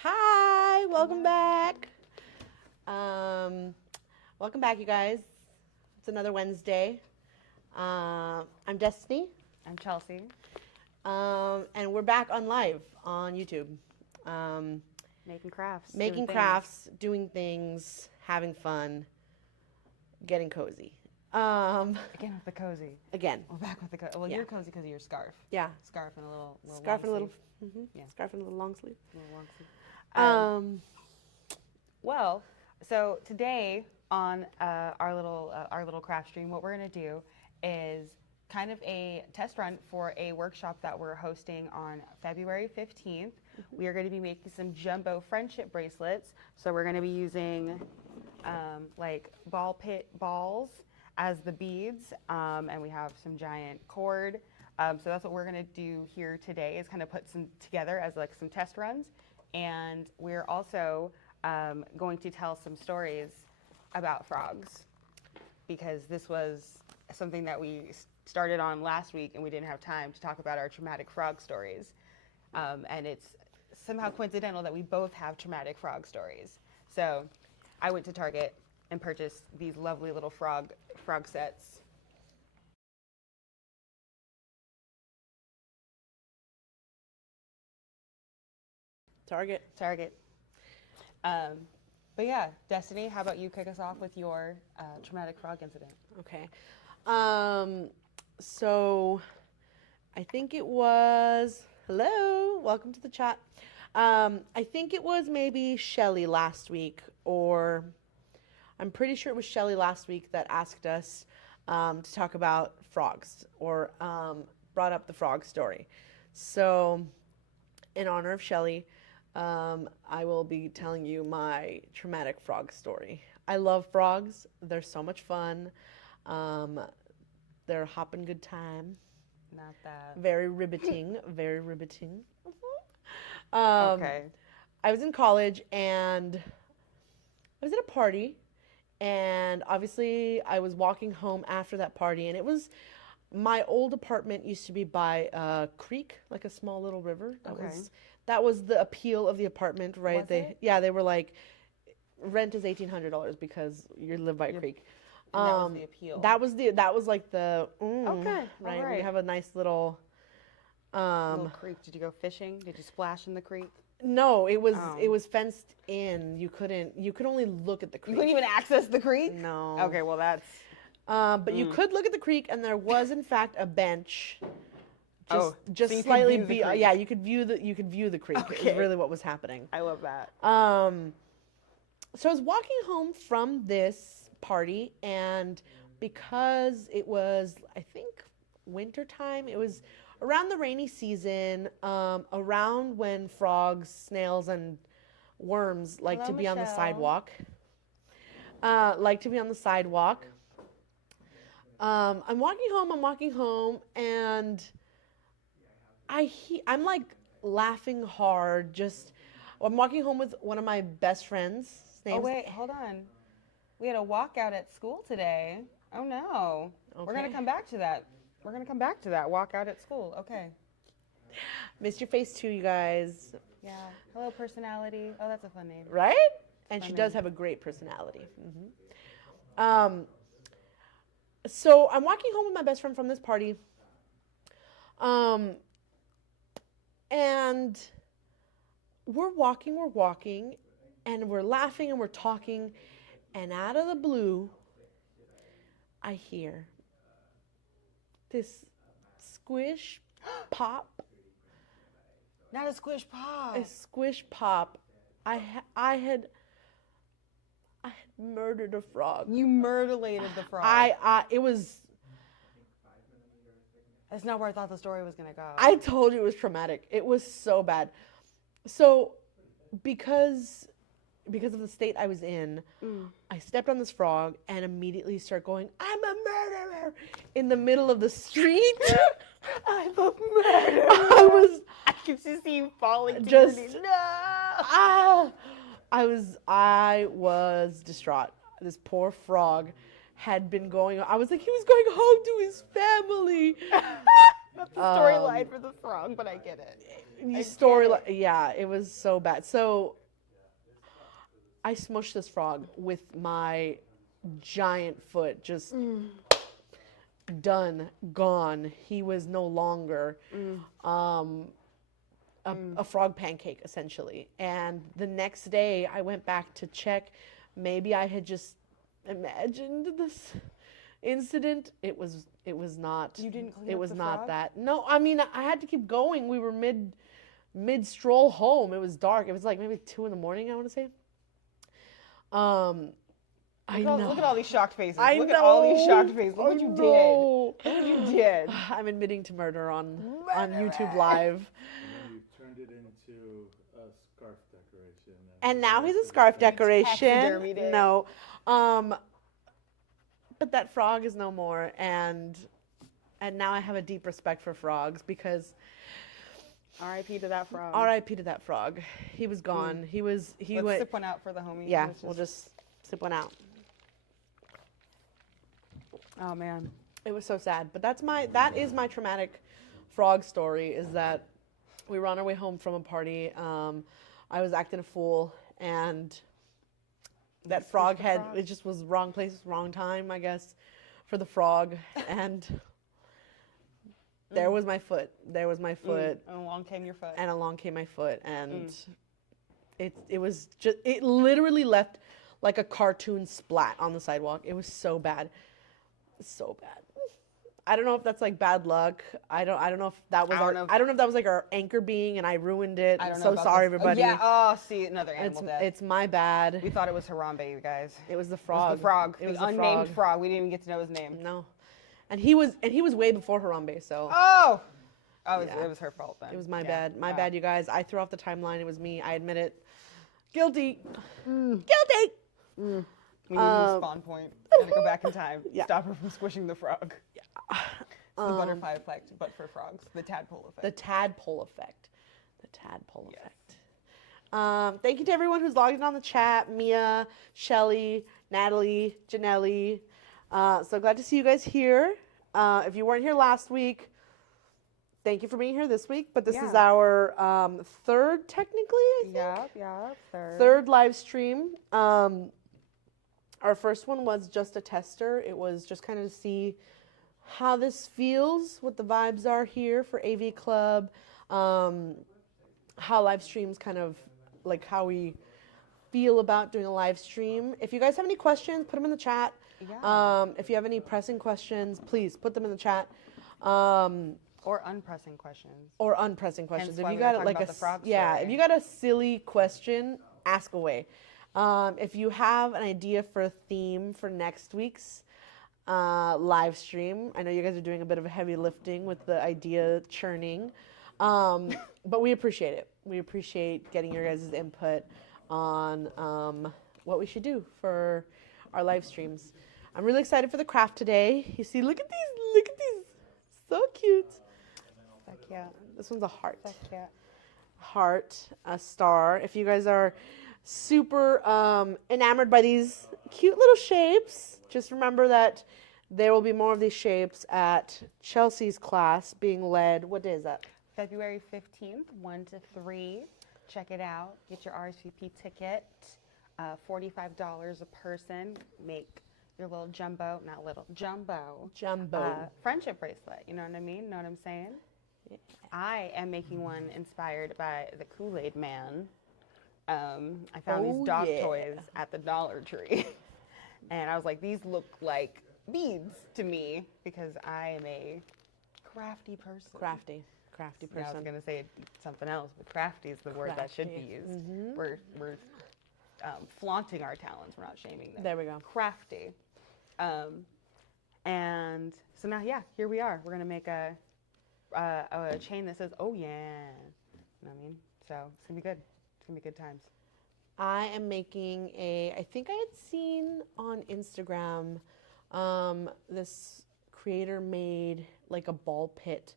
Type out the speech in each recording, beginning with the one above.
Hi, welcome back. Welcome back, you guys. It's another Wednesday. I'm Destiny, I'm Chelsea. And we're back on live on YouTube. Making crafts. Making crafts, doing things, having fun, getting cozy. Again with the cozy. Again. We're back with the cozy. Well, Yeah. you're cozy because of your scarf. Yeah. Scarf and a little Scarf and a little, Yeah. scarf and a little long sleeve. Little long sleeve. Um, Well, so today on our little craft stream, what we're gonna do is kind of a test run for a workshop that we're hosting on February 15th. We are going to be making some jumbo friendship bracelets. So we're going to be using like ball pit balls as the beads, and we have some giant cord. So that's what we're going to do here today, is kind of put some together as like some test runs. And we're also going to tell some stories about frogs, because this was something that we started on last week and we didn't have time to talk about our traumatic frog stories. And it's somehow coincidental that we both have traumatic frog stories. So I went to Target and purchased these lovely little frog sets. Target. But yeah, Destiny, how about you kick us off with your traumatic frog incident? Okay. So I think it was, hello, welcome to the chat. I think it was maybe Shelly last week, or I'm pretty sure it was Shelly last week that asked us to talk about frogs, or brought up the frog story. So in honor of Shelly, I will be telling you my traumatic frog story. I love frogs. They're so much fun. They're a hopping good time. Not that. Very riveting. Very riveting. Okay. I was in college and I was at a party, and obviously I was walking home after that party, and it was, my old apartment used to be by a creek, like a small little river. That was the appeal of the apartment, right? Yeah, they were like, rent is $1,800 because you live by a creek. And that was the appeal. That was like the okay, right. All right. We have a nice little little creek. Did you go fishing? Did you splash in the creek? No, it was fenced in. You could only look at the creek. You couldn't even access the creek? No. Okay, well that's but you could look at the creek, and there was in fact a bench just so slightly yeah, you could view the creek. Okay. Is really what was happening. I love that. So I was walking home from this party, and because it was, I think, winter time, it was around the rainy season, around when frogs, snails, and worms like to be on the sidewalk. I'm walking home, and I'm like laughing hard. I'm walking home with one of my best friends. Oh wait, hold on. We had a walkout at school today. Oh no. Okay. We're gonna come back to that. Walkout at school. Okay. Missed your face too, you guys. Yeah. Hello, personality. Oh, that's a fun name. Right? And she does have a great personality. So I'm walking home with my best friend from this party. And we're walking, and we're laughing and we're talking, and out of the blue, I hear this squish pop. Not a squish pop. A squish pop. I had murdered a frog. You murderlated the frog. It was. That's not where I thought the story was gonna go. I told you it was traumatic. It was so bad. So, because of the state I was in, I stepped on this frog and immediately started going, "I'm a murderer!" in the middle of the street. I'm a murderer. I can just see you falling. Just no. I was distraught. This poor frog had been going. I was like, he was going home to his family. That's the storyline for the frog, but I get it. Yeah, it was so bad. So I smushed this frog with my giant foot, just done, gone. He was no longer a frog pancake, essentially. And the next day, I went back to check. Maybe I had just imagined this incident. It was not. You didn't clean It up was the not frog? that. No, I mean I had to keep going. We were mid stroll home. It was dark. It was like maybe 2 in the morning, I want to say. I know. Look at all these shocked faces. I Look at all these know. shocked faces. Look I what you know. did. Look what you did. I'm admitting to murder on YouTube Live. And you turned it into a scarf decoration. And now he's a scarf decoration. Taxidermied it. No. But that frog is no more, and now I have a deep respect for frogs because R.I.P. to that frog. R.I.P. to that frog. He was gone. He Let's went. sip one out for the homies. Yeah, Let's we'll just sip one out. Oh man. It was so sad, but that is my traumatic frog story. Is that we were on our way home from a party. I was acting a fool, and that frog had it just was wrong place, wrong time, I guess, for the frog, and there was my foot. There was my foot, And along came your foot. and along came my foot, and it was just it literally left like a cartoon splat on the sidewalk. It was so bad, so bad. I don't know if that's like bad luck. I don't know if that was I don't know if that was like our anchor being and I ruined it. I don't I'm know so about sorry, this. everybody. Oh, yeah. Oh, see, another animal It's death. it's my bad. We thought it was Harambe, you guys. It was the It frog. was the frog. It was the the unnamed frog. frog. We didn't even get to know his name. No, and he was way before Harambe. So Oh! Yeah. It was her fault then. it was my Yeah. bad. My Wow. bad, you guys. I threw off the timeline. It was me. I admit it. Guilty. Guilty. We need a new spawn point. Gotta go back in time. Yeah. Stop her from squishing the frog. It's the butterfly effect, but for frogs. The tadpole effect. The tadpole effect. The tadpole effect. Thank you to everyone who's logged in on the chat. Mia, Shelly, Natalie, Janelli. So glad to see you guys here. If you weren't here last week, thank you for being here this week. But this is Yeah. our third, technically, I think. Yeah. Third live stream. Our first one was just a tester. It was just kind of to see how this feels, what the vibes are here for AV Club, how live streams kind of, like how we feel about doing a live stream. If you guys have any questions, put them in the chat. Yeah. If you have any pressing questions, please put them in the chat. Or unpressing questions. Or unpressing questions. Hence If why you we were got talking like about the frog yeah, story. if you got a silly question, ask away. If you have an idea for a theme for next week's live stream, I know you guys are doing a bit of a heavy lifting with the idea churning, but we appreciate it. We appreciate getting your guys' input on what we should do for our live streams. I'm really excited for the craft today. You see, look at these, so cute. Fuck yeah. This one's a heart. Fuck yeah. Heart, a star. If you guys are super enamored by these cute little shapes, just remember that there will be more of these shapes at Chelsea's class being led. What day is that? February 15th, 1 to 3. Check it out. Get your RSVP ticket. $45 a person. Make your little jumbo friendship bracelet. You know what I mean? Know what I'm saying? Yeah. I am making one inspired by the Kool-Aid Man. I found Oh, these dog yeah. toys at the Dollar Tree. And I was like, these look like beads to me because I am a crafty person. Crafty Yeah, I was person. going to say something else, but crafty is the word that should be Crafty. used. We're flaunting our talents. We're not shaming them. There we go. Crafty. And so now, yeah, here we are. We're going to make a chain that says, oh, yeah. You know what I mean? So it's going to be good. It's going to be good times. I am making I think I had seen on Instagram, this creator made like a ball pit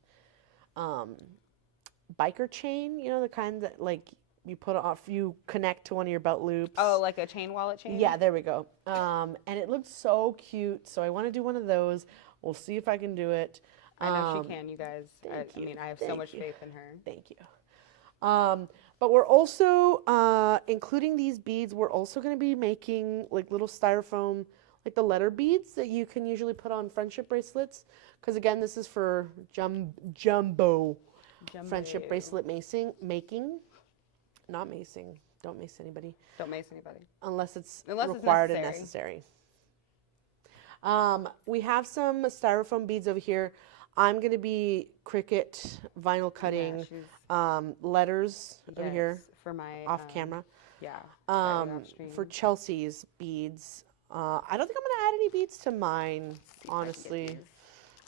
biker chain, you know, the kind that like you put off, you connect to one of your belt loops. Oh, like a chain wallet chain? Yeah, there we go. And it looked so cute, so I want to do one of those. We'll see if I can do it. I know she can, you guys. thank I you, mean, I have so thank much you. faith in her. Thank you. But we're also, including these beads, we're also going to be making like little styrofoam like the letter beads that you can usually put on friendship bracelets. Because again, this is for jumbo friendship bracelet making. Not macing. Don't mace anybody. Don't mace anybody. Unless it's Unless it's required and necessary. We have some styrofoam beads over here. I'm going to be Cricut vinyl cutting letters over here for my off camera. Yeah. For Chelsea's beads. I don't think I'm going to add any beads to mine, honestly.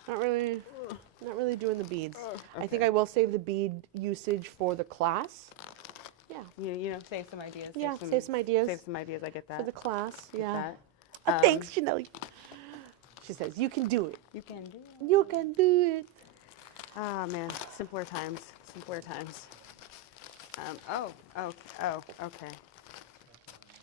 Not really doing the beads. Okay. I think I will save the bead usage for the class. Yeah. You know, save some ideas. Yeah, save some ideas. Save some ideas. I get that. For the class, yeah. That. Thanks, Chanel. She says, you can do it. You can do it. You can do it. Ah, man. Simpler times. Simpler times. Okay.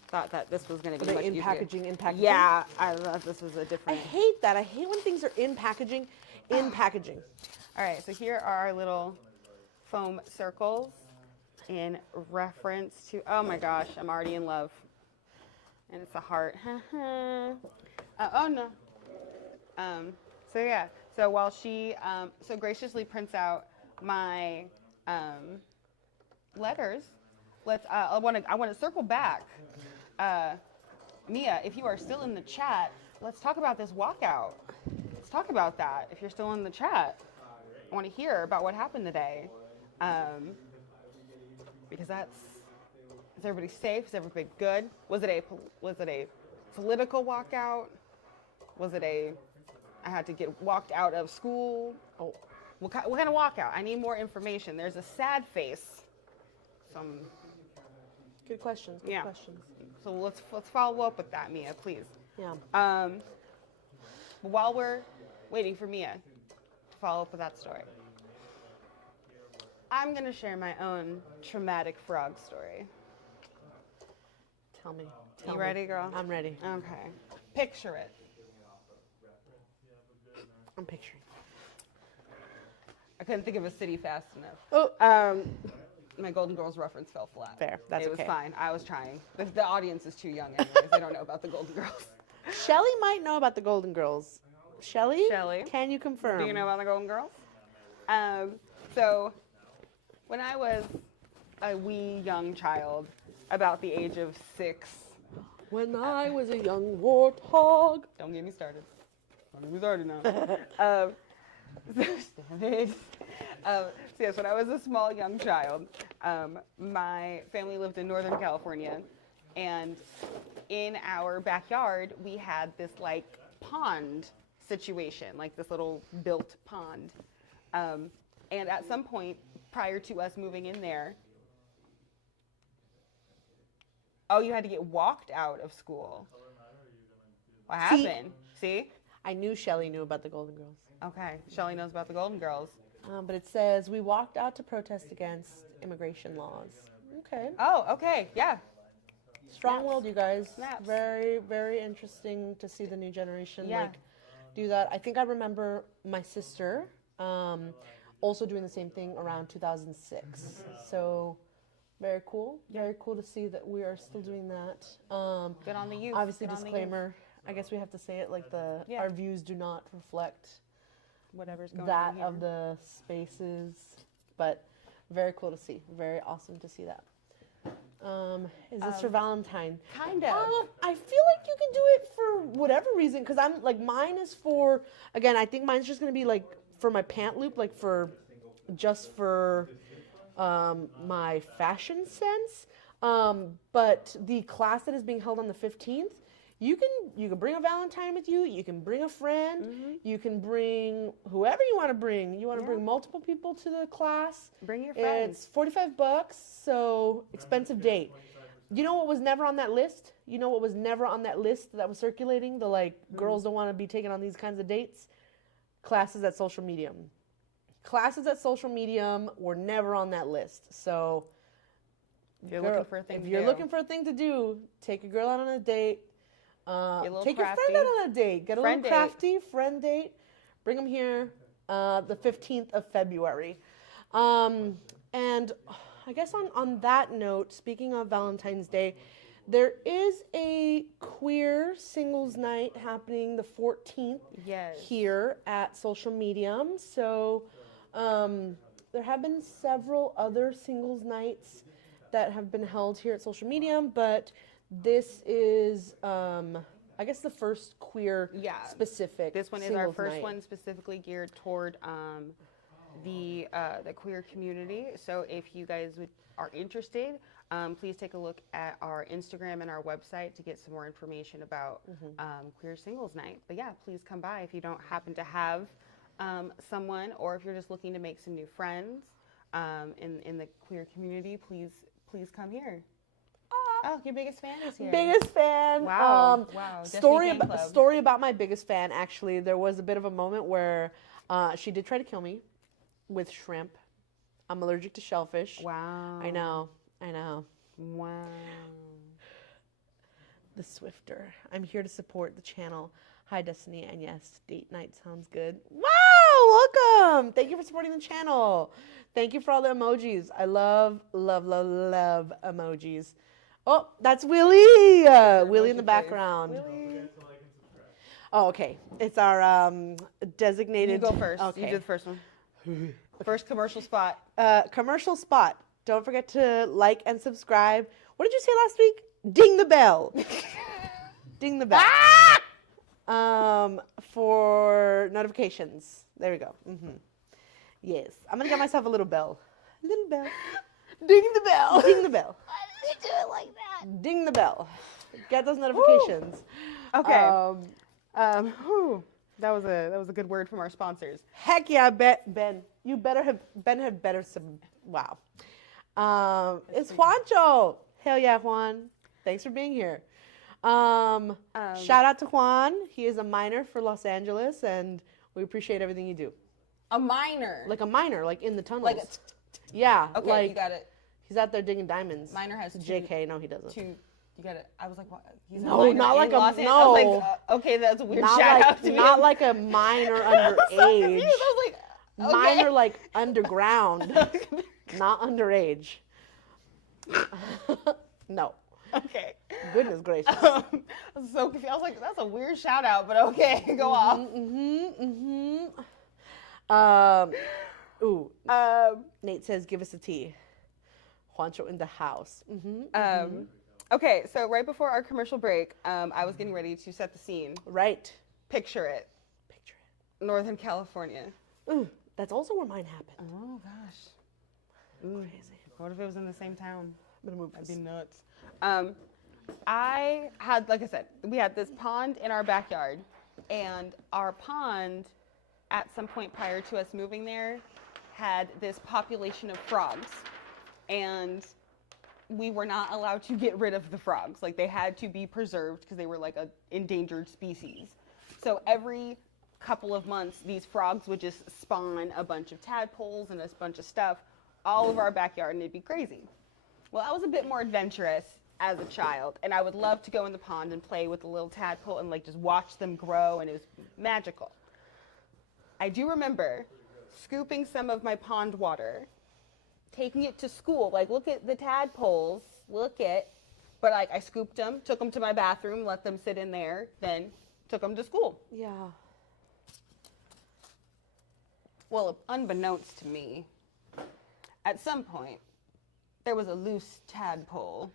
Thought that this was going to be much in easier. packaging. Yeah, I thought this was a I different. hate that. I hate when things are in packaging. In packaging. All right, so here are our little foam circles in reference to, oh my gosh, I'm already in love. And it's a heart. Oh no. So yeah, so while she so graciously prints out my letters, I want to circle back. Mia, if you are still in the chat, let's talk about this walkout. Let's talk about that. If you're still in the chat, I want to hear about what happened today. Because is everybody safe? Is everybody good? Was it a political walkout? Was it I had to get walked out of school? Oh, what kind of walkout? I need more information. There's a sad face. Good questions. Good questions. So let's follow up with that, Mia, please. Yeah. While we're waiting for Mia to follow up with that story, I'm going to share my own traumatic frog story. Tell me. You ready, girl? I'm ready. Okay. Picture it. I'm picturing. I couldn't think of a city fast enough. Oh. My Golden Girls reference fell flat. Fair. That's okay. It was fine. I was trying. The audience is too young anyways. They don't know about the Golden Girls. Shelly might know about the Golden Girls. Shelly? Shelly. Can you confirm? Do you know about the Golden Girls? So, when I was a wee young child, about the age of 6. When I was a young warthog. Don't get me started. Don't get me started now. So yes, when I was a small young child, my family lived in Northern California, and in our backyard we had this like pond situation, like this little built pond. And at some point prior to us moving in there, you had to get walked out of school. What happened? See? I knew Shelly knew about the Golden Girls. Okay, Shelly knows about the Golden Girls. But it says, we walked out to protest against immigration laws. Okay. Oh, okay, yeah. Strong-willed, you guys. Snaps. Very, very interesting to see the new generation do that. I think I remember my sister also doing the same thing around 2006. So very cool. Very cool to see that we are still doing that. Good on the youth. Obviously, Good on the disclaimer. I guess we have to say it like our views do not reflect whatever's going that on here. of the spaces, but very cool to see. Very awesome to see that. Is this for Valentine? Kind of. I feel like you can do it for whatever reason, because I'm like, mine is for, again, I think mine's just gonna be like for my pant loop, like just for my fashion sense. But the class that is being held on the 15th, you can bring a Valentine with you. You can bring a friend. Mm-hmm. You can bring whoever you want to bring. You want to bring multiple people to the class. Bring your friends. It's $45, so expensive date. You know what was never on that list? You know what was never on that list that was circulating? The girls don't want to be taken on these kinds of dates? Classes at Social Medium. Classes at Social Medium were never on that list. So if you're looking for a thing if you're looking for a thing to do, take a girl out on a date. Take your friend out on a date. Get a little crafty friend date. Bring them here the 15th of February. And I guess on that note, speaking of Valentine's Day, There is a queer singles night happening the 14th Yes. here at Social Medium. So there have been several other singles nights that have been held here at Social Medium, but this is, I guess, the first queer specific. This one is our singles first night. one specifically geared toward the queer community. So if you guys are interested, please take a look at our Instagram and our website to get some more information about Queer Singles Night. But yeah, please come by if you don't happen to have someone, or if you're just looking to make some new friends in the queer community. Please come here. Oh, your biggest fan is here. Biggest fan. Wow. Wow. Story about my biggest fan. Actually, there was a bit of a moment where she did try to kill me with shrimp. I'm allergic to shellfish. Wow. I know. Wow. The Swifter. I'm here to support the channel. Hi, Destiny. And yes, date night sounds good. Wow, welcome. Thank you for supporting the channel. Thank you for all the emojis. I love emojis. Oh, that's Willie. Willie in the background. Willie. Oh, okay. It's our designated. You go first. Okay. You do the first one. First commercial spot. Commercial spot. Don't forget to like and subscribe. What did you say last week? Ding the bell. Ding the bell. For notifications. There we go. Yes. I'm going to get myself a little bell. Little bell. Ding the bell. Ding the bell. Why did you do it like that? Ding the bell. Get those notifications. Okay. That was a good word from our sponsors. Heck yeah, Ben. You better have better some. Wow. It's Juancho. Hell yeah, Juan. Thanks for being here. Shout out to Juan. He is a miner for Los Angeles, and we appreciate everything you do. A miner. Like a miner, like in the tunnels. Like yeah. Okay, like, you got it. He's out there digging diamonds. Miner has JK. No, he doesn't. You got it. I was like, what? He's No, a miner not in like a- Los Angeles. no. I was like, okay, that's a weird Not shout like, out to me. not like a miner I was so underage. confused. I was like, okay. Miner like underground, not underage. No. Okay. Goodness gracious. I was so confused. I was like, that's a weird shout out, but okay, go off. Nate says, give us a tea. Juancho in the house. Okay, so right before our commercial break, I was getting ready to set the scene. Right. Picture it. Picture Northern California. it. Ooh, that's also where mine happened. Oh, gosh. Crazy. What if it was in the same town? I'm gonna move That'd this. be nuts. I had, like I said, we had this pond in our backyard, and our pond, at some point prior to us moving there, had this population of frogs, and we were not allowed to get rid of the frogs. Like, they had to be preserved because they were like an endangered species. So every couple of months, these frogs would just spawn a bunch of tadpoles and a bunch of stuff all over our backyard, and it'd be crazy. Well, I was a bit more adventurous as a child, and I would love to go in the pond and play with the little tadpole and like just watch them grow, and it was magical. I do remember scooping some of my pond water, taking it to school, like, look at the tadpoles, but like I scooped them, took them to my bathroom, let them sit in there, then took them to school. Yeah. Well, unbeknownst to me, at some point, there was a loose tadpole.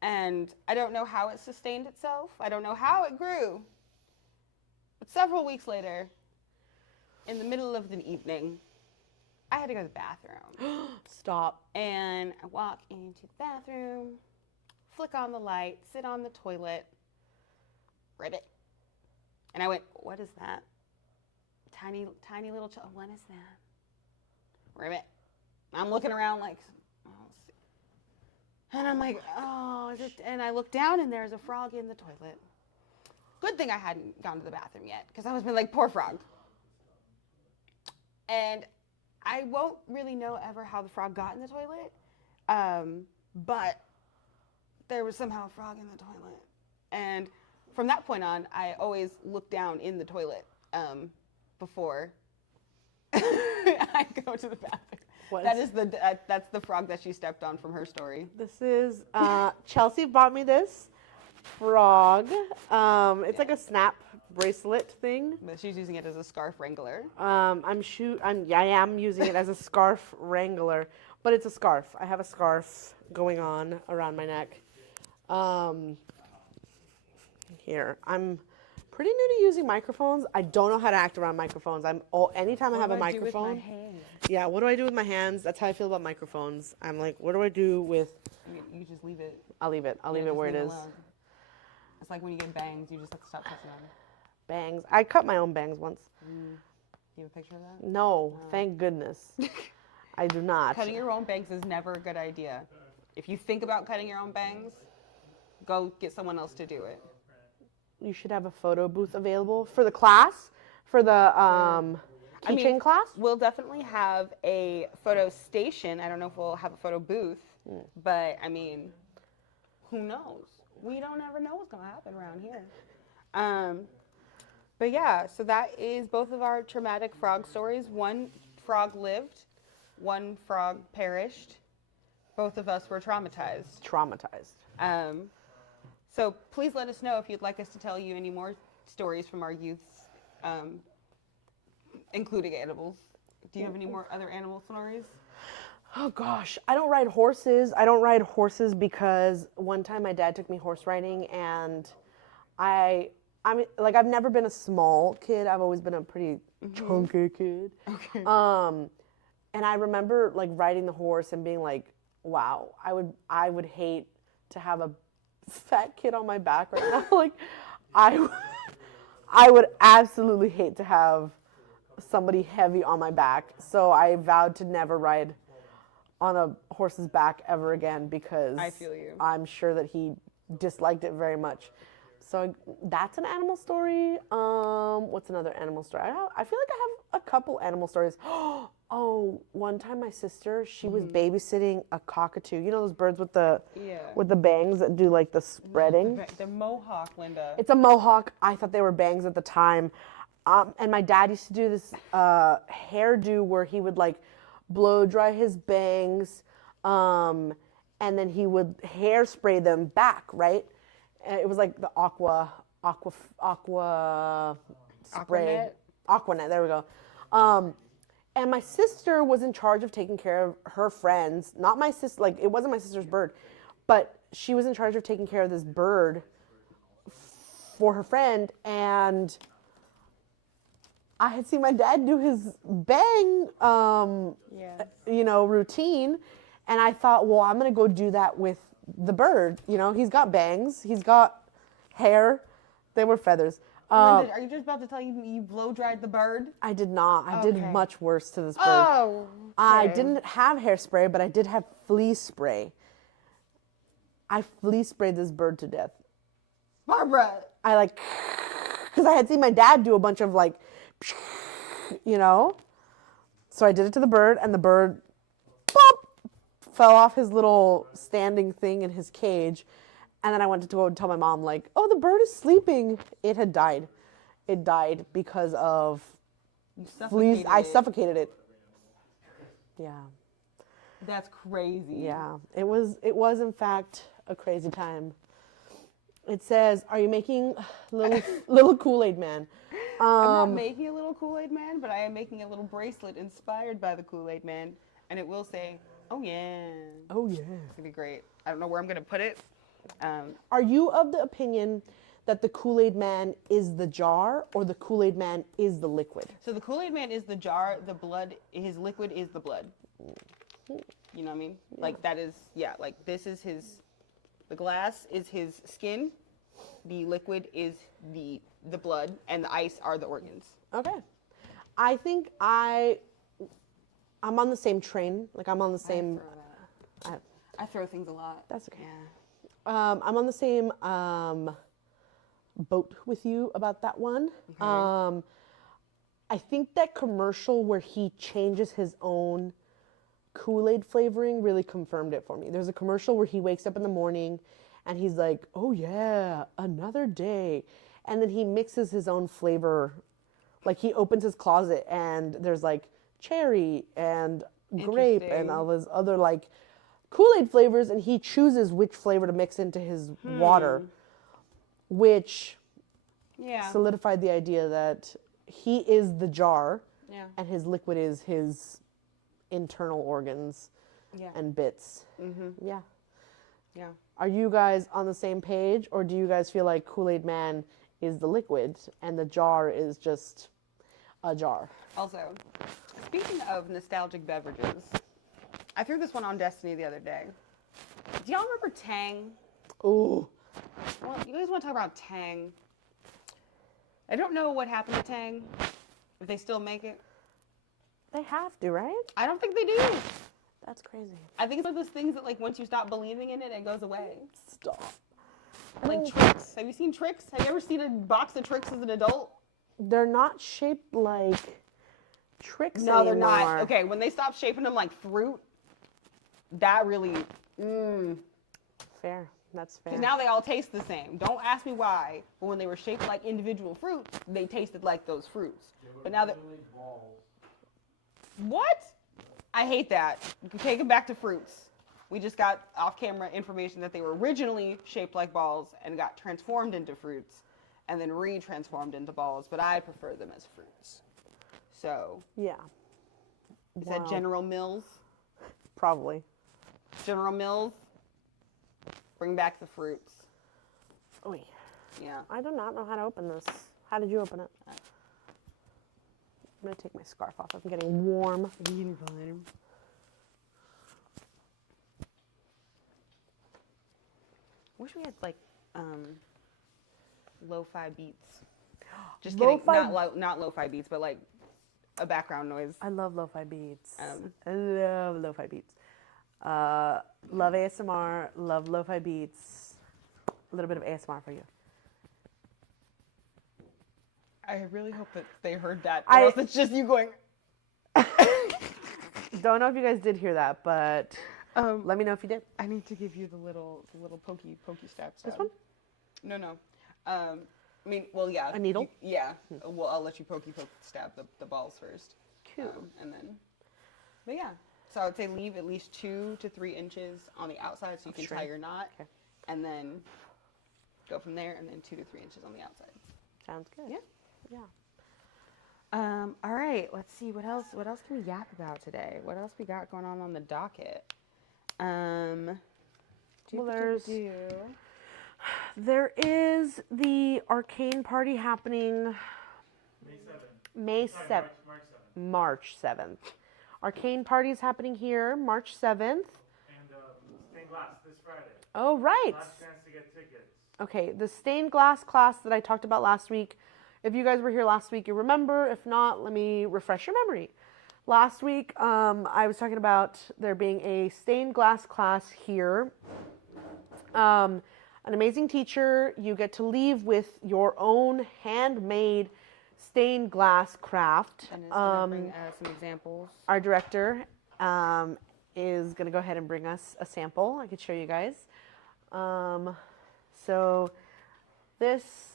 And I don't know how it sustained itself. I don't know how it grew. But several weeks later, in the middle of the evening, I had to go to the bathroom. Stop. And I walk into the bathroom, flick on the light, sit on the toilet, ribbit. And I went, what is that? Tiny little child. What is that? Ribbit. I'm looking around like, oh, and I'm like, oh, is it? And I look down and there's a frog in the toilet. Good thing I hadn't gone to the bathroom yet, because I was been like, poor frog. And I won't really know ever how the frog got in the toilet, but there was somehow a frog in the toilet. And from that point on, I always look down in the toilet before I go to the bathroom. What That is that's the frog that she stepped on from her story. This is Chelsea bought me this frog. It's like a snap bracelet thing. But she's using it as a scarf wrangler. I am using it as a scarf wrangler, but it's a scarf. I have a scarf going on around my neck. Here, I'm pretty new to using microphones. I don't know how to act around microphones. Anytime I have a microphone. Yeah, what do I do with my hands? That's how I feel about microphones. I'm like, what do I do with? You just leave it. I'll leave it. I'll leave it just where it is. alone. It's like when you get bangs, you just have to stop touching them. Bangs. I cut my own bangs once. You have a picture of that? No, thank goodness. I do not. Cutting your own bangs is never a good idea. If you think about cutting your own bangs, go get someone else to do it. You should have a photo booth available for the class, for the keychain class. We'll definitely have a photo station. I don't know if we'll have a photo booth, but I mean, who knows? We don't ever know what's going to happen around here. But yeah, so that is both of our traumatic frog stories. One frog lived, one frog perished. Both of us were traumatized. So please let us know if you'd like us to tell you any more stories from our youths, including animals. Do you have any more other animal stories? Oh gosh, I don't ride horses. I don't ride horses because one time my dad took me horse riding, and I mean, like, I've never been a small kid. I've always been a pretty chunky kid. Okay. And I remember like riding the horse and being like, wow, I would hate to have a fat kid on my back right now. Like, I would absolutely hate to have somebody heavy on my back. So I vowed to never ride on a horse's back ever again because I feel you. I'm sure that he disliked it very much. So that's an animal story. What's another animal story? I feel like I have a couple animal stories. Oh, one time my sister, she was babysitting a cockatoo. You know those birds with the bangs that do like the spreading? The mohawk, Linda. It's a mohawk. I thought they were bangs at the time. And my dad used to do this hairdo where he would like blow dry his bangs, and then he would hairspray them back, right? And it was like the aqua spray. Aquanet, there we go. And my sister was in charge of taking care of her friends. Not my sister, like, it wasn't my sister's bird, but she was in charge of taking care of this bird for her friend. And I had seen my dad do his bang, routine. And I thought, well, I'm going to go do that with the bird. You know, he's got bangs, he's got hair. They were feathers. Linda, are you just about to tell me you blow dried the bird? I did not. I did much worse to this bird. Oh. Okay. I didn't have hairspray, but I did have flea spray. I flea sprayed this bird to death. Barbara. Because I had seen my dad do a bunch of like, you know. So I did it to the bird, and the bird fell off his little standing thing in his cage. And then I went to go and tell my mom, like, oh, the bird is sleeping. It had died. It died because of fleas. I suffocated it. Yeah. That's crazy. Yeah. It was in fact a crazy time. It says, are you making little Kool-Aid man? I'm not making a little Kool-Aid man, but I am making a little bracelet inspired by the Kool-Aid man. And it will say, oh, yeah. Oh, yeah. It's going to be great. I don't know where I'm going to put it. Are you of the opinion that the Kool-Aid man is the jar or the Kool-Aid man is the liquid? So the Kool-Aid man is the jar, the blood, his liquid is the blood. You know what I mean? Yeah. Like that is, like this is the glass is his skin, the liquid is the blood, and the ice are the organs. Okay. I think I'm on the same train. Like I'm on the same. I throw things a lot. That's okay. Yeah. I'm on the same boat with you about that one. Okay. I think that commercial where he changes his own Kool-Aid flavoring really confirmed it for me. There's a commercial where he wakes up in the morning and he's like, oh yeah, another day. And then he mixes his own flavor. Like he opens his closet and there's like cherry and grape and Interesting. all his other like Kool-Aid flavors, and he chooses which flavor to mix into his water, which Yeah. solidified the idea that he is the jar Yeah. and his liquid is his internal organs Yeah. and bits. Mm-hmm. Yeah. Yeah. Are you guys on the same page, or do you guys feel like Kool-Aid Man is the liquid and the jar is just a jar? Also, speaking of nostalgic beverages, I threw this one on Destiny the other day. Do y'all remember Tang? Ooh. Well, you guys want to talk about Tang? I don't know what happened to Tang. If they still make it, They have to, right? I don't think they do. That's crazy. I think it's one of those things that, like, once you stop believing in it, it goes away. Stop. Like Tricks. Have you seen Tricks? Have you ever seen a box of Tricks as an adult? They're not shaped like tricks No, they're anymore. not. Okay, when they stopped shaping them like fruit, that really. Fair. That's fair. Because now they all taste the same. Don't ask me why, but when they were shaped like individual fruit, they tasted like those fruits. But now that. What? I hate that. You can take them back to fruits. We just got off-camera information that they were originally shaped like balls and got transformed into fruits and then re-transformed into balls, but I prefer them as fruits. So, Yeah. is that General Mills? Probably. General Mills, bring back the fruits. Oy. Yeah. I do not know how to open this. How did you open it? I'm going to take my scarf off. I'm getting warm. Wish we had like lo-fi beats. Just kidding. Not lo-fi beats, but like a background noise. I love lo-fi beats. I love lo-fi beats. Love ASMR. Love lo-fi beats. A little bit of ASMR for you. I really hope that they heard that. Or else it's just you going. Don't know if you guys did hear that, but let me know if you did. I need to give you the little pokey stab. This one? No. I mean, well, yeah. A needle? Yeah. Well, I'll let you pokey stab the balls first. Cool. And then, but yeah. So I would say leave at least 2 to 3 inches on the outside so you can tie your knot. Okay. And then go from there, and then 2 to 3 inches on the outside. Sounds good. Yeah. Yeah. All right. Let's see what else can we yap about today. What else we got going on the docket? There is the arcane party happening March 7th. Arcane party is happening here March 7th. And stained glass this Friday. Oh, right. Last chance to get tickets. Okay, the stained glass class that I talked about last week. If you guys were here last week, you remember. If not, let me refresh your memory. Last week, I was talking about there being a stained glass class here. An amazing teacher. You get to leave with your own handmade stained glass craft. And it's going to bring some examples. Our director is going to go ahead and bring us a sample. I could show you guys. So this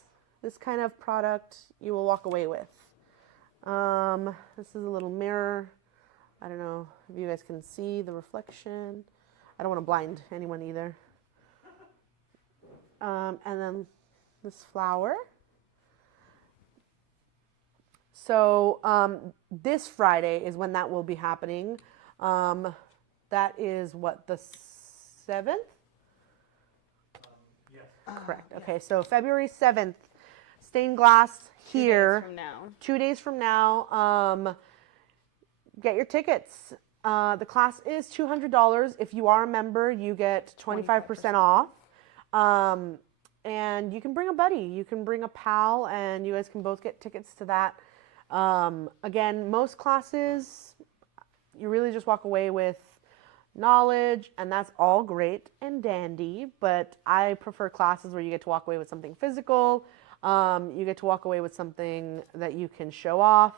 kind of product you will walk away with. This is a little mirror. I don't know if you guys can see the reflection. I don't want to blind anyone either. And then this flower. So this Friday is when that will be happening. That is what, the 7th? Yes. Correct. Okay, so February 7th, stained glass here. 2 days from now. 2 days from now. Get your tickets. The class is $200. If you are a member, you get 25% off. And you can bring a buddy. You can bring a pal, and you guys can both get tickets to that. Again, most classes, you really just walk away with knowledge, and that's all great and dandy, but I prefer classes where you get to walk away with something physical. You get to walk away with something that you can show off,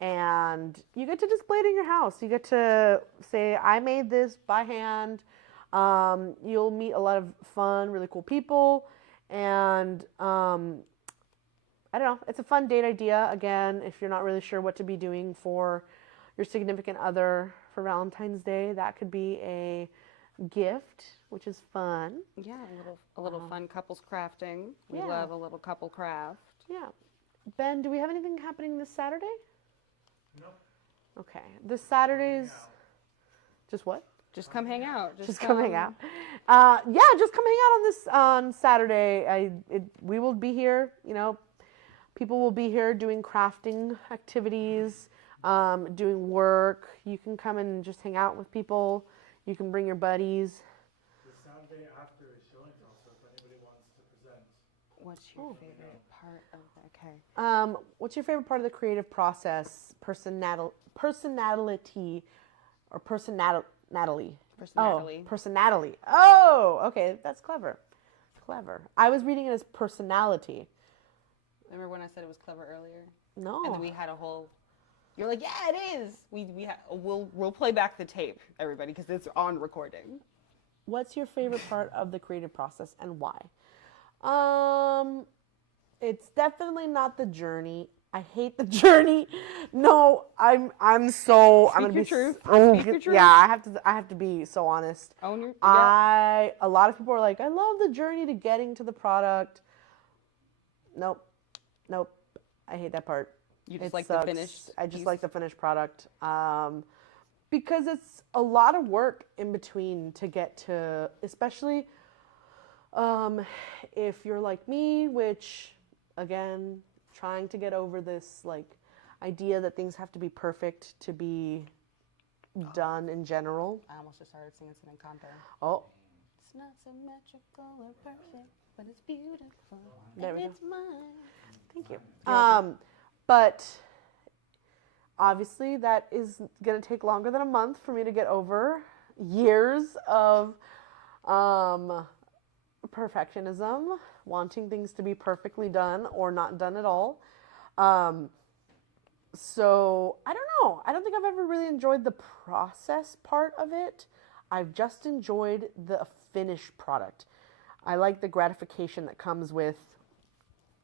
and you get to display it in your house. You get to say, I made this by hand. You'll meet a lot of fun, really cool people, and I don't know, it's a fun date idea. Again, if you're not really sure what to be doing for your significant other for Valentine's Day. That could be a gift, which is fun. Yeah, a little fun couples crafting. We Yeah. love a little couple craft. Yeah. Ben, do we have anything happening this Saturday? Nope. Okay. This Saturday's just what? Just come hang out. Just come hang out. Yeah, just come hang out on Saturday. We will be here. You know, people will be here doing crafting activities, doing work. You can come and just hang out with people. You can bring your buddies. The Saturday after is showing also if anybody wants to present. What's your favorite part of the, okay. What's your favorite part of the creative process? Personality or personality? Personality. Oh, personality. Oh, okay, that's clever. Clever. I was reading it as personality. Remember when I said it was clever earlier? No. And then we had a whole. You're like, yeah, it is. We'll play back the tape, everybody, because it's on recording. What's your favorite part of the creative process and why? It's definitely not the journey. I hate the journey. No, I'm gonna be truth. Oh, Speak your truth. yeah, I have to be so honest. Own your. A lot of people are like, I love the journey to getting to the product. Nope. I hate that part. You just It like sucks. the finished. I just piece? like the finished product. Because it's a lot of work in between to get to, especially if you're like me, which again, trying to get over this like idea that things have to be perfect to be done in general. I almost just started singing some Encanto. Oh, It's not symmetrical or perfect, but it's beautiful. There we and go. it's mine. thank you. But obviously that is going to take longer than a month for me to get over years of perfectionism, wanting things to be perfectly done or not done at all. So I don't know. I don't think I've ever really enjoyed the process part of it. I've just enjoyed the finished product. I like the gratification that comes with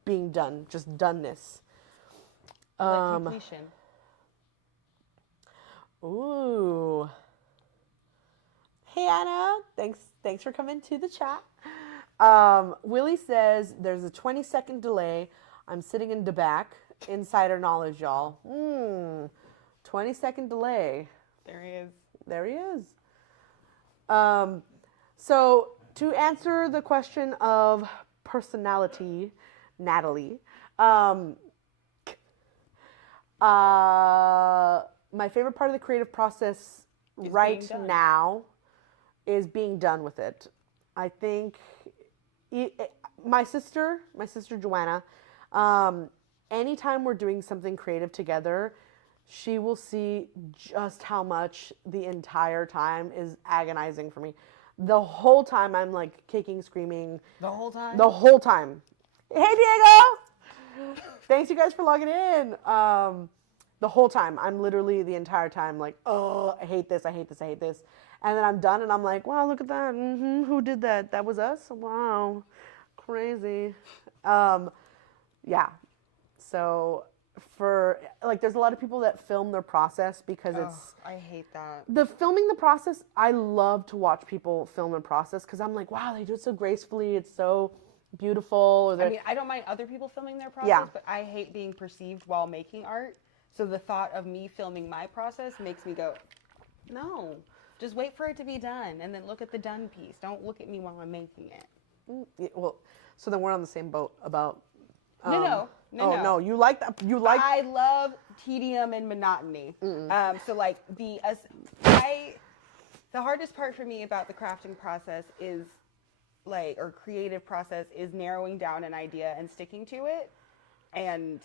being done, just doneness. Like completion. Ooh. Hey Anna, thanks for coming to the chat. Willie says there's a 20-second delay. I'm sitting in the back. Insider knowledge, y'all. 20-second delay. There he is. There he is. So to answer the question of personality, Natalie, my favorite part of the creative process right now is being done with it. I think my sister Joanna, anytime we're doing something creative together, she will see just how much the entire time is agonizing for me. The whole time I'm like kicking, screaming. The whole time? The whole time. Hey, Diego! Thanks, you guys, for logging in. The whole time. I'm literally the entire time like, oh, I hate this, I hate this, I hate this. And then I'm done and I'm like, wow, look at that. Who did that? That was us? Wow. Crazy. Yeah. So for, like, there's a lot of people that film their process because it's... I hate that. The filming the process, I love to watch people film their process because I'm like, wow, they do it so gracefully. It's so beautiful. Or I mean, I don't mind other people filming their process, Yeah. but I hate being perceived while making art. So the thought of me filming my process makes me go, no, just wait for it to be done and then look at the done piece. Don't look at me while I'm making it. Yeah, well, so then we're on the same boat about... No. No, you like that. You like... I love tedium and monotony. So like the hardest part for me about the crafting process is like, or creative process is narrowing down an idea and sticking to it. And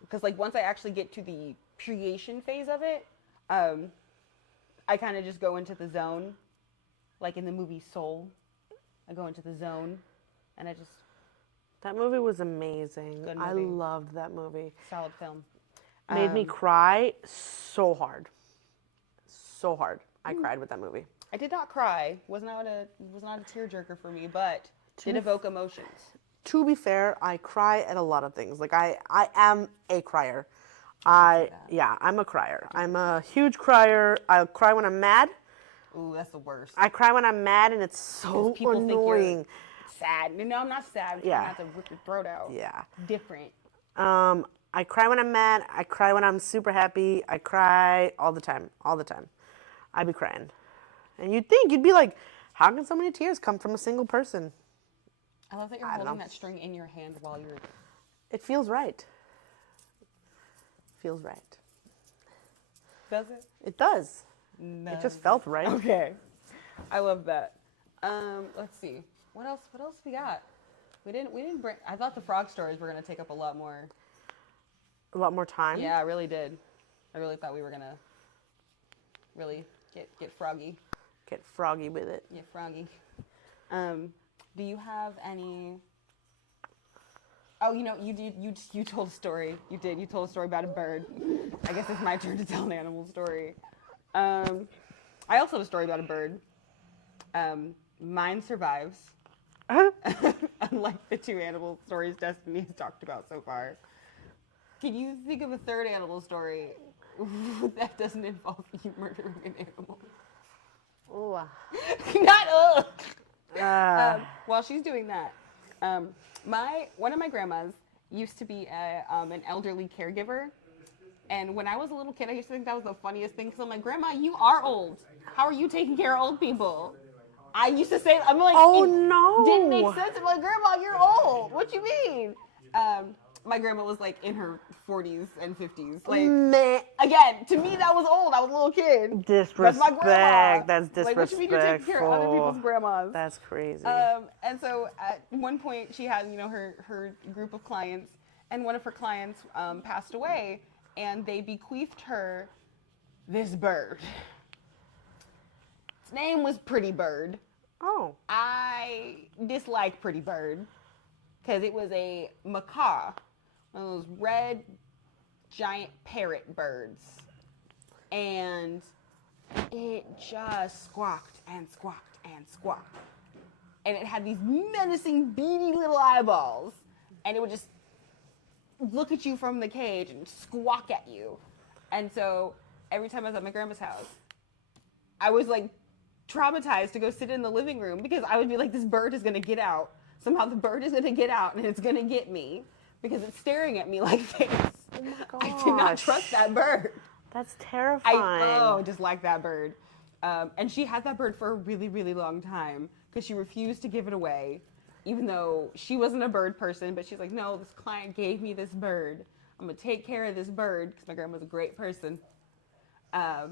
because like once I actually get to the creation phase of it, I kind of just go into the zone, like in the movie Soul. I go into the zone, and I just... That movie was amazing. Good I movie. loved that movie. Solid film. Made me cry so hard. So hard. I cried with that movie. I did not cry. Was not a tearjerker for me, but did evoke emotions. To be fair, I cry at a lot of things. Like I am a crier. I'm a crier. I'm a huge crier. I cry when I'm mad. Ooh, that's the worst. I cry when I'm mad, and it's so People think you're annoying. sad. No, I'm not sad. I'm Yeah. trying not to rip your throat out. Yeah. Different. I cry when I'm mad. I cry when I'm super happy. I cry all the time. All the time. I be crying. And you'd be like, how can so many tears come from a single person? I love that you're I don't holding know. that string in your hand while you're. It feels right. Feels right. Does it? It does. No. It just felt right. Okay. I love that. Let's see. What else we got? We didn't bring. I thought the frog stories were gonna take up a lot more. A lot more time. Yeah, I really did. I really thought we were gonna really get froggy. Get froggy with it. Get froggy. Do you have any? Oh, you told a story. You told a story about a bird. I guess it's my turn to tell an animal story. I also have a story about a bird. Mine survives. Unlike the two animal stories Destiny has talked about so far. Can you think of a third animal story that doesn't involve you murdering an animal? Ooh. Not while she's doing that, one of my grandmas used to be an elderly caregiver, and when I was a little kid, I used to think that was the funniest thing because I'm like, Grandma, you are old. How are you taking care of old people? I used to say, I'm like, oh it no, didn't make sense. I'm like, Grandma, you're old. What you mean? My grandma was like in her 40s and 50s. Like, meh. again, to me that was old. I was a little kid. Disrespect. That's my grandma. That's disrespectful. Like, what you mean you're taking care of other people's grandmas? That's crazy. And so at one point she had, her group of clients, and one of her clients passed away, and they bequeathed her this bird. Its name was Pretty Bird. Oh. I dislike Pretty Bird because it was a macaw, one of those red giant parrot birds, and it just squawked and squawked and squawked, and it had these menacing beady little eyeballs, and it would just look at you from the cage and squawk at you. And so every time I was at my grandma's house, I was like traumatized to go sit in the living room because I would be like, this bird is gonna get out. Somehow the bird is gonna get out and it's gonna get me because it's staring at me like this. Oh my gosh. I did not trust that bird. That's terrifying. I just like that bird. And she had that bird for a really, really long time because she refused to give it away, even though she wasn't a bird person. But she's like, no, this client gave me this bird. I'm gonna take care of this bird because my grandma's a great person. My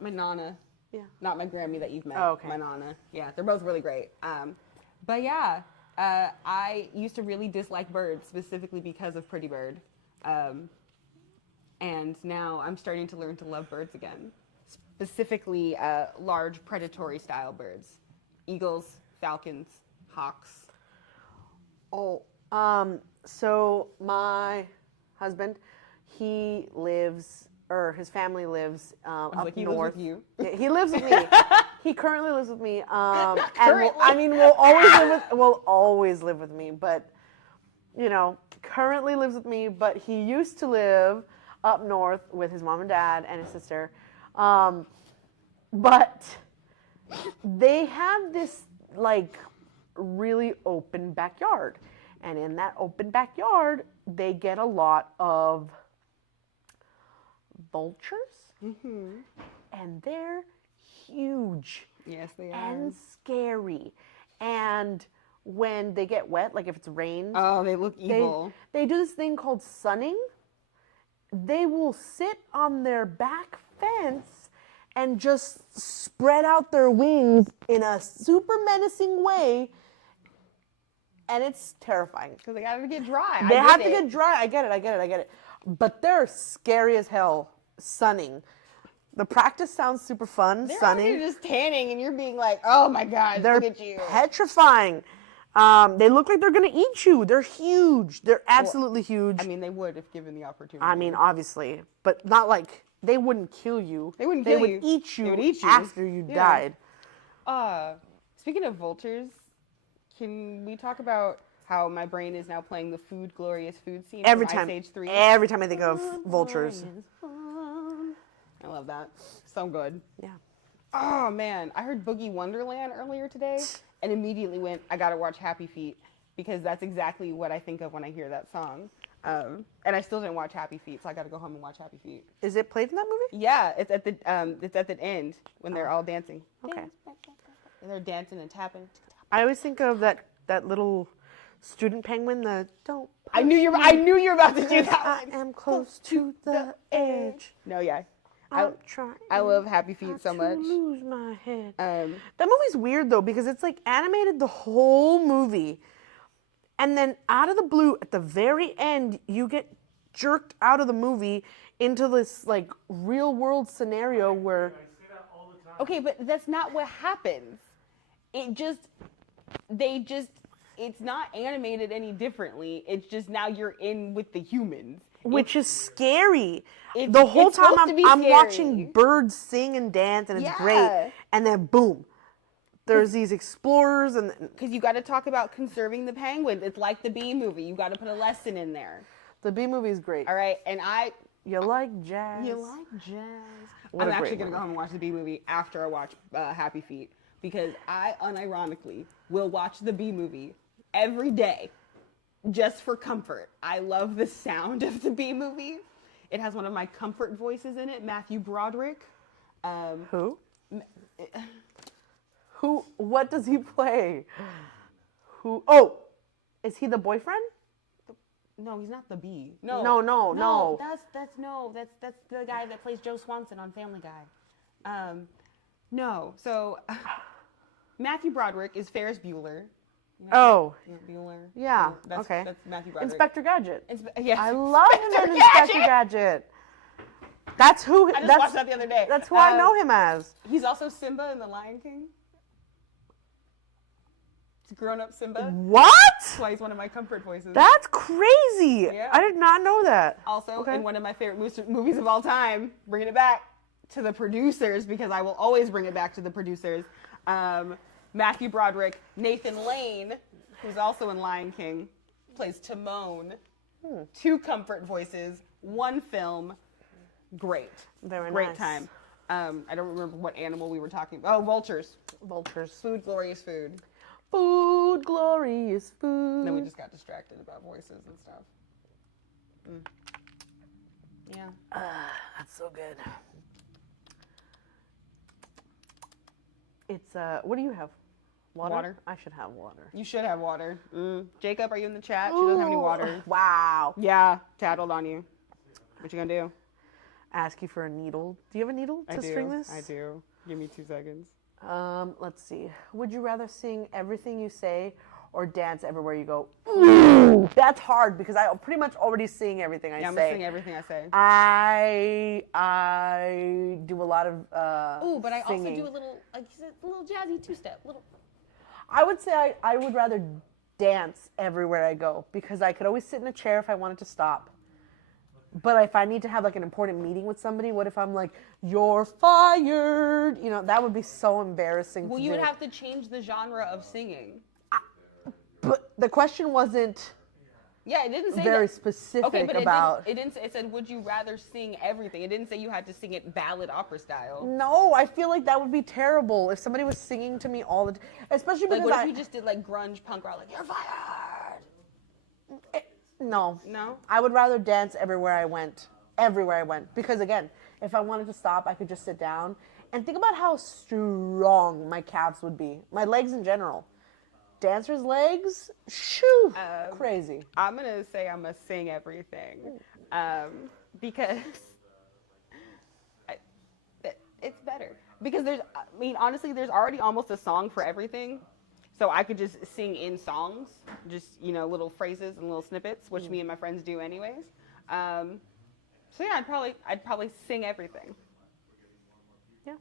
nana. Yeah. Not my Grammy that you've met. Oh, okay. My nana. Yeah, they're both really great. But yeah, I used to really dislike birds specifically because of Pretty Bird. And now I'm starting to learn to love birds again. Specifically, large predatory style birds. Eagles, falcons, hawks. Oh, so my husband, his family lives up Like he north. lives with you. Yeah, he lives with me. He currently lives with me. And Currently. we'll always live with me, but currently lives with me, but he used to live up north with his mom and dad and his sister. But they have this like really open backyard. And in that open backyard, they get a lot of vultures. Mm-hmm. And they're huge. Yes, they are. And scary. And when they get wet, like if it's rained, Oh, they look evil. they do this thing called sunning. They will sit on their back fence and just spread out their wings in a super menacing way. And it's terrifying. Because they gotta get dry. They have to get dry. I get it. But they're scary as hell sunning. The practice sounds super fun, They're sunning. out here just tanning, and you're being like, "Oh my God, They're look at you!" petrifying. They look like they're gonna eat you. They're huge. They're absolutely huge. I mean, they would if given the opportunity. I mean, obviously, but not like they wouldn't kill you. They wouldn't They kill would you. eat you. They would eat you. After you Yeah. died. Speaking of vultures, can we talk about how my brain is now playing the Food Glorious Food scene Every from time. Ice Age 3. Every time I think of vultures. I love that. So good. Yeah. Oh man, I heard Boogie Wonderland earlier today and immediately went, I gotta watch Happy Feet because that's exactly what I think of when I hear that song. And I still didn't watch Happy Feet, so I gotta go home and watch Happy Feet. Is it played in that movie? Yeah, it's at the end when they're all dancing. Okay. And they're dancing and tapping. I always think of that little student penguin, the don't. I knew you were about to do that I one. am close to the edge. No, yeah. I'm trying. I love Happy Feet so not much. to lose my head. Um, That movie's weird though because it's like animated the whole movie, and then out of the blue at the very end you get jerked out of the movie into this like real world scenario where. okay, but that's not what happens. It's not animated any differently. It's just now you're in with the humans. Which is scary. It's- The whole it's time supposed to be I'm scary. watching birds sing and dance and it's Yeah. great. And then boom, there's these explorers and Because you got to talk about conserving the penguins. It's like the Bee movie. You got to put a lesson in there. the Bee movie is great. All right, and You like jazz. you like jazz. What I'm a actually great gonna go movie. home and watch the Bee movie after I watch Happy Feet because I unironically will watch the Bee movie every day just for comfort. I love the sound of the Bee movie. It has one of my comfort voices in it, Matthew Broderick. Who? Who? What does he play? Who? Oh, is he the boyfriend? No, he's not the Bee. No. That's the guy that plays Joe Swanson on Family Guy. No, so Matthew Broderick is Ferris Bueller. Oh, Bueller. yeah. That's, Okay. That's Matthew Broderick. Inspector Gadget. Yes. I love him in Inspector Gadget. That's who. I just That's watched that the other day. that's who I know him as. He's also Simba in The Lion King. He's grown-up Simba. What? That's why he's one of my comfort voices. That's crazy. Yeah. I did not know that. Also, Okay. in one of my favorite movies of all time, bringing it back to the producers, because I will always bring it back to the producers, Matthew Broderick, Nathan Lane, who's also in Lion King, plays Timon. 2 comfort voices, 1 film. Great. Very Great nice. time. I don't remember what animal we were talking about. Oh, vultures. Vultures. Food, glorious food. Food, glorious food. Then we just got distracted about voices and stuff. Yeah. That's so good. It's what do you have? Water. I should have water. You should have water. Jacob, are you in the chat? She doesn't have any water. Wow. Yeah, tattled on you. What you gonna do? Ask you for a needle. Do you have a needle to string this? I do. Give me 2 seconds. Let's see. Would you rather sing everything you say or dance everywhere you go? Ooh, that's hard because I pretty much already sing everything I Yeah, I'm say. gonna sing everything I say. I do a lot of Ooh, but I also singing. do a little, like you said, a little jazzy 2-step. Little. I would say I would rather dance everywhere I go because I could always sit in a chair if I wanted to stop. But if I need to have like an important meeting with somebody, what if I'm like, you're fired? You know, that would be so embarrassing. Well, to you do. would have to change the genre of singing. But the question wasn't Yeah, it didn't say very that. specific Okay, but about. it didn't say, it said, would you rather sing everything? It didn't say you had to sing it ballad opera style. No, I feel like that would be terrible if somebody was singing to me all the time. Especially Like, because what if you just did like grunge punk rock, like, you're fired? No. No? I would rather dance everywhere I went. Everywhere I went. Because again, if I wanted to stop, I could just sit down. And think about how strong my calves would be. My legs in general. Dancers' legs? Shoo! Crazy. I'm gonna say I'm gonna sing everything, because it's better. Because honestly, there's already almost a song for everything, so I could just sing in songs, just little phrases and little snippets, which me and my friends do anyways. So yeah, I'd probably sing everything. Yeah.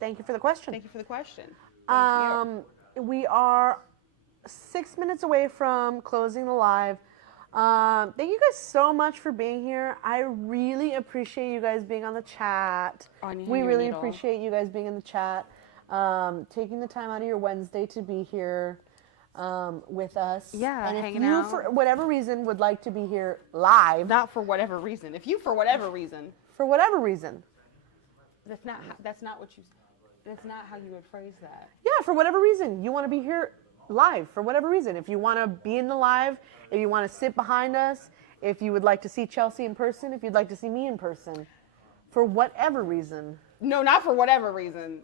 Thank you for the question. Thank you for the question. Thank you. We are 6 minutes away from closing the live. Thank you guys so much for being here. I really appreciate you guys being on the chat. We really appreciate you guys being in the chat, taking the time out of your Wednesday to be here. with us. Yeah, and if hanging you, out. for whatever reason, would like to be here live, Not for whatever reason. If you, for whatever reason, for whatever reason, that's not what you. That's not how you would phrase that. yeah, for whatever reason, you want to be here live, for whatever reason. If you want to be in the live, if you want to sit behind us, if you would like to see Chelsea in person, if you'd like to see me in person, for whatever reason. No, not for whatever reason.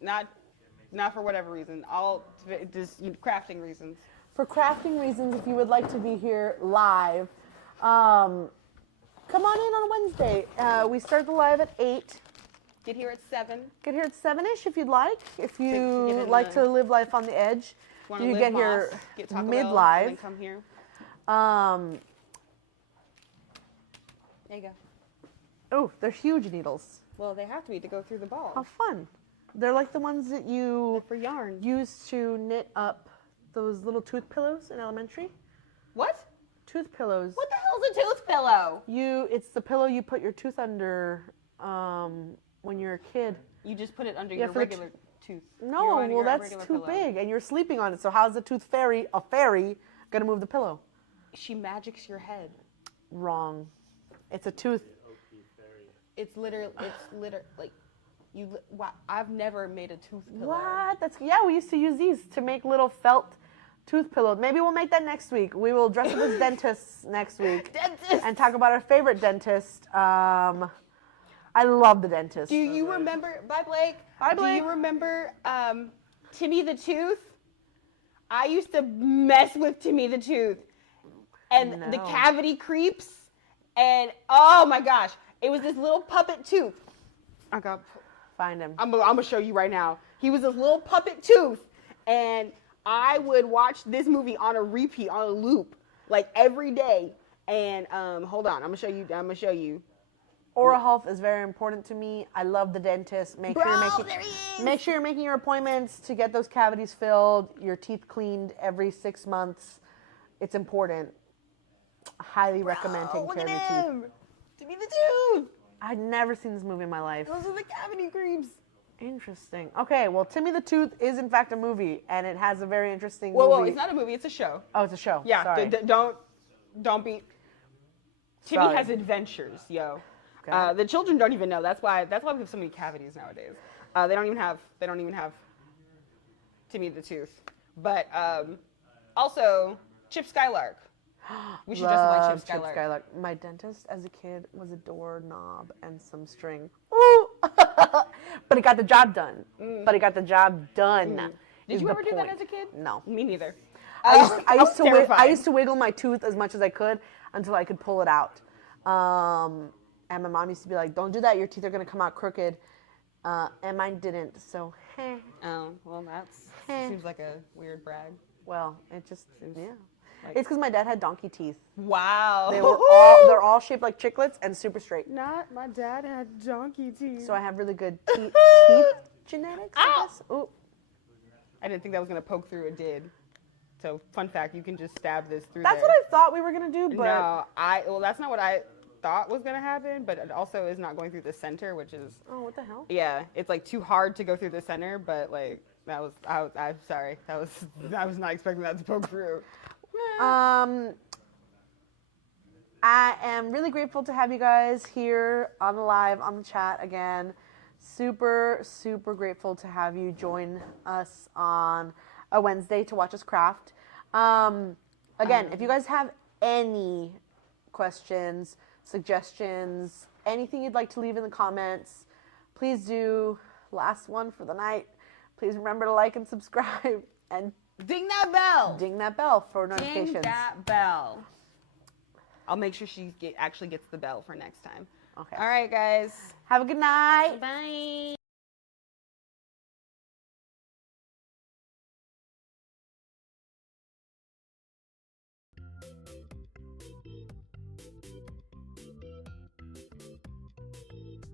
Not for whatever reason. All just crafting reasons. For crafting reasons, if you would like to be here live, come on in on Wednesday. We start the live at 8. Get here at 7. Get here at 7-ish if you'd like. If To get you in like the- to live life on the edge, Wanna you live get boss, here get Taco Bell, mid-live. and then come here. There you go. Oh, they're huge needles. Well, they have to be to go through the ball. How fun. They're like the ones that you For yarn. used to knit up those little tooth pillows in elementary. What? Tooth pillows. What the hell's a tooth pillow? It's the pillow you put your tooth under when you're a kid. You just put it under Yeah, your for the regular tooth. No, Your well that's regular too pillow. big and you're sleeping on it. So how's a fairy gonna move the pillow? She magics your head. Wrong. It's a tooth. It's literally like you. Wow, I've never made a tooth pillow. What? Yeah, we used to use these to make little felt tooth pillows. Maybe we'll make that next week. We will dress up as dentists next week Dentist. and talk about our favorite dentist. I love the dentist. Do you remember? Bye, Blake. Bye, Do Blake. you remember Timmy the Tooth? I used to mess with Timmy the Tooth, and the No. cavity creeps, and oh my gosh, it was this little puppet tooth. I got. Find him. I'm gonna show you right now. He was this little puppet tooth, and I would watch this movie on a repeat, on a loop, like every day. And hold on, I'm gonna show you. Oral health is very important to me. I love the dentist. Make sure there he is. make sure you're making your appointments to get those cavities filled, your teeth cleaned every 6 months. It's important. I highly recommend taking Look care at of your teeth. him. Timmy the Tooth. I'd never seen this movie in my life. Those are the cavity creeps. Interesting. Okay, well, Timmy the Tooth is in fact a movie, and it has a very interesting Whoa, movie. it's not a movie. It's a show. Oh, it's a show. Yeah, Sorry. don't be. Timmy Sorry. has adventures, yo. Got it. The children don't even know. That's why we have so many cavities nowadays. They don't even have Timmy the Tooth. But also Chip Skylark. We should dress up like Chip Love Skylark. My dentist as a kid was a doorknob and some string. Ooh. But it got the job done. But it got the job done. Did is you the ever do that point. as a kid? No. Me neither. I I used to wiggle my tooth as much as I could until I could pull it out. And my mom used to be like, "Don't do that. Your teeth are gonna come out crooked." And mine didn't. So, Oh, well, that's seems like a weird brag. well, it just yeah. Like- It's because my dad had donkey teeth. Wow. They're all shaped like chiclets and super straight. Not my dad had donkey teeth. So I have really good teeth genetics. I Ow! guess. Ooh. I didn't think that was gonna poke through. It did. So fun fact, you can just stab this through. That's there. what I thought we were gonna do, but No, well, that's not what I thought was gonna happen, but it also is not going through the center, which is oh, what the hell? yeah, it's like too hard to go through the center, but like I'm sorry, I was not expecting that to poke through. I am really grateful to have you guys here on the live, on the chat again. Super, super grateful to have you join us on a Wednesday to watch us craft. Again, if you guys have any questions, suggestions, anything you'd like to leave in the comments, please do. Last one for the night. Please remember to like and subscribe and Ding that bell. ding that bell for notifications. Ding that bell. I'll make sure she actually gets the bell for next time. Okay. All right, guys. Have a good night. Bye.